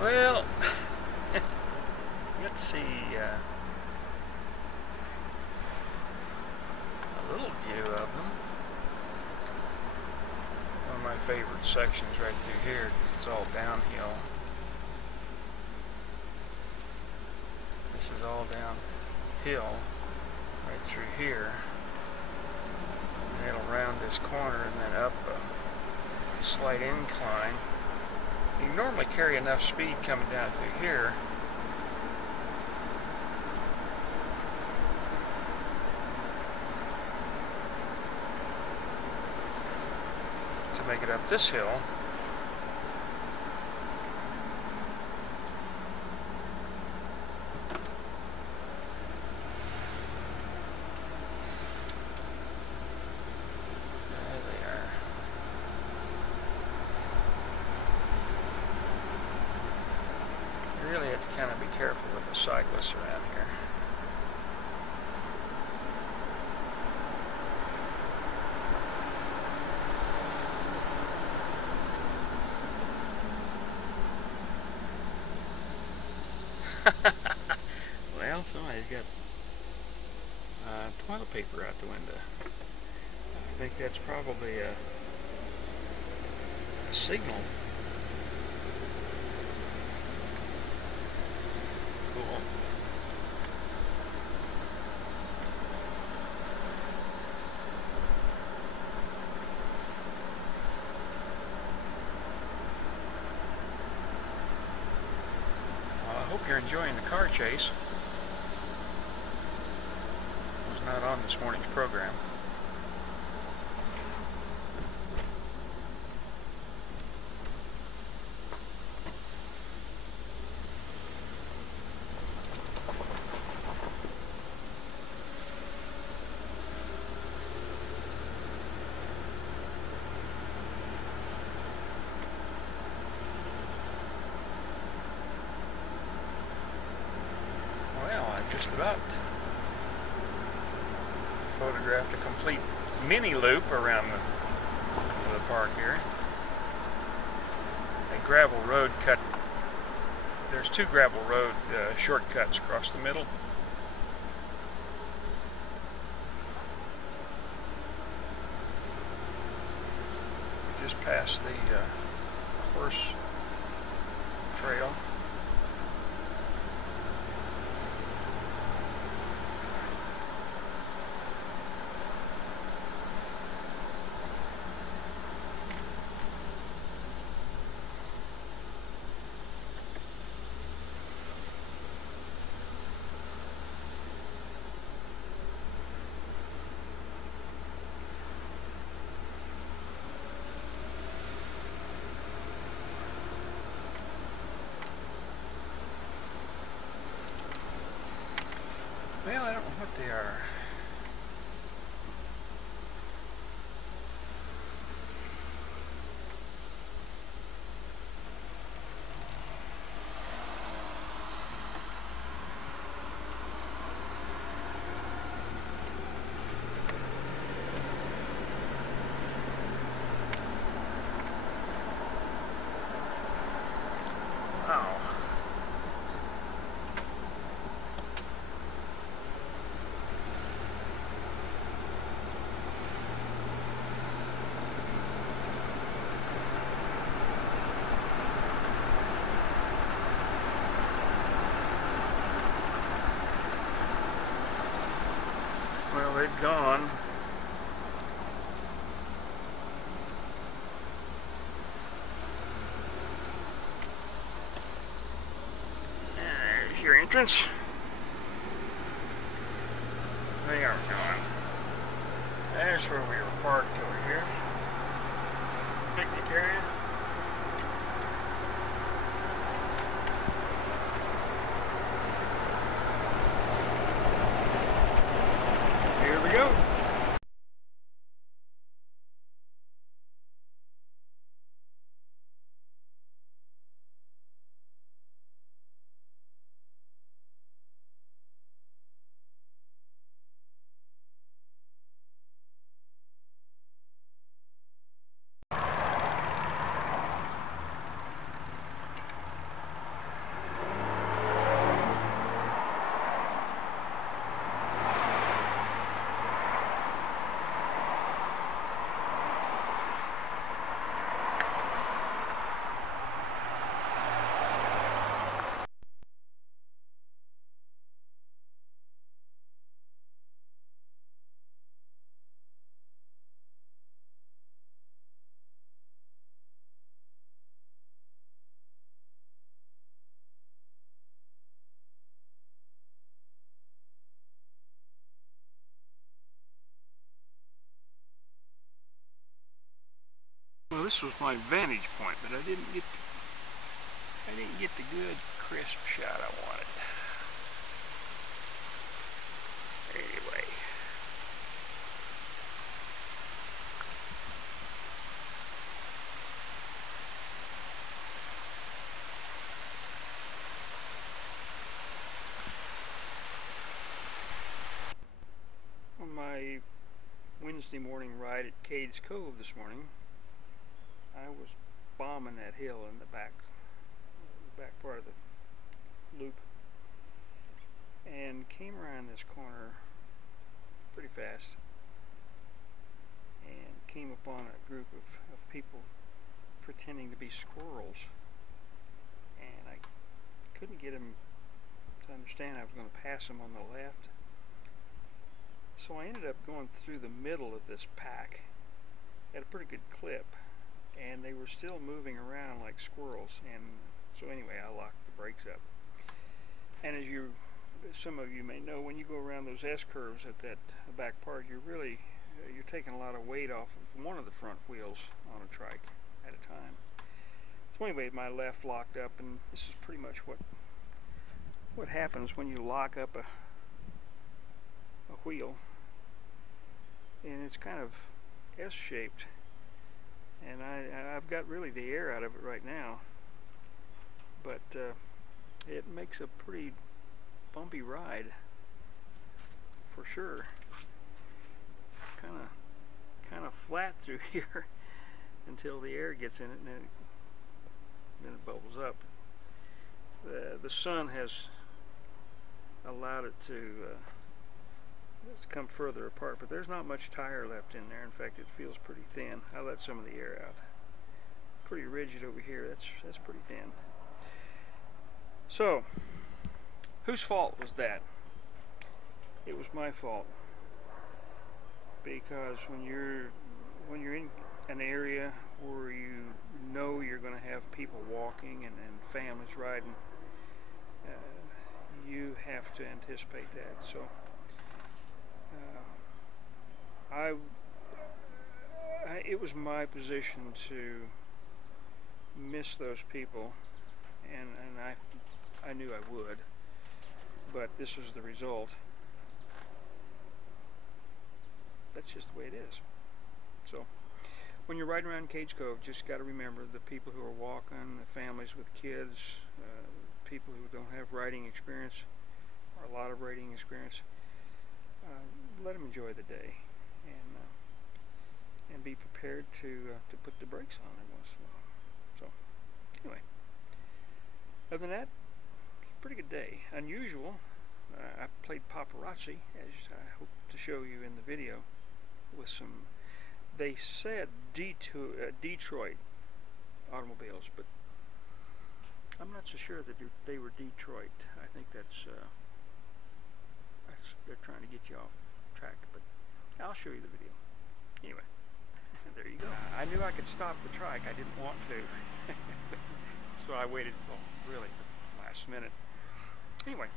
Well, let's see a little view of them. One of my favorite sections right through here because it's all downhill. This is all downhill right through here. And it'll round this corner and then up a slight incline. You can normally carry enough speed coming down through here to make it up this hill. Really have to kind of be careful with the cyclists around here. Well, somebody's got toilet paper out the window. I think that's probably a signal. Cool. Well, I hope you're enjoying the car chase. It was not on this morning's program. Just about photographed a complete mini loop around the park here. A gravel road cut. There's two gravel road shortcuts across the middle. Just past the horse trail. Well, I don't know what they are. Wow. Well, they've gone. There's your entrance. They are gone. There's where we were parked over here. Picnic area. Here we go. this was my vantage point, but I didn't get the good crisp shot I wanted. Anyway. On my Wednesday morning ride at Cades Cove this morning, I was bombing that hill in the back part of the loop, and came around this corner pretty fast and came upon a group of people pretending to be squirrels, and I couldn't get them to understand I was going to pass them on the left. So I ended up going through the middle of this pack at a pretty good clip, and they were still moving around like squirrels, and so anyway, I locked the brakes up. And as some of you may know, when you go around those S-curves at that back part, you're taking a lot of weight off of one of the front wheels on a trike at a time. So anyway, my left locked up, and this is pretty much what happens when you lock up a wheel, and it's kind of S-shaped, and I've got really the air out of it right now, but it makes a pretty bumpy ride for sure. Kind of flat through here until the air gets in it, and then it bubbles up. The sun has allowed it to come further apart, but there's not much tire left in there. In fact, it feels pretty thin. I let some of the air out. Pretty rigid over here. That's pretty thin. So, whose fault was that? It was my fault, because when you're in an area where you know you're going to have people walking and families riding, you have to anticipate that. So it was my position to miss those people, and I knew I would, but this was the result. That's just the way it is. So when you're riding around Cades Cove, just got to remember the people who are walking, the families with kids, people who don't have riding experience or a lot of riding experience. Let them enjoy the day, and be prepared to put the brakes on it once in a while. So anyway, other than that, pretty good day. Unusual. I played paparazzi, as I hope to show you in the video, with some, they said Detroit automobiles, but I'm not so sure that they were Detroit. I think that's they're trying to get you off track, but I'll show you the video. Anyway, there you go. I knew I could stop the trike. I didn't want to, so I waited till really the last minute. Anyway.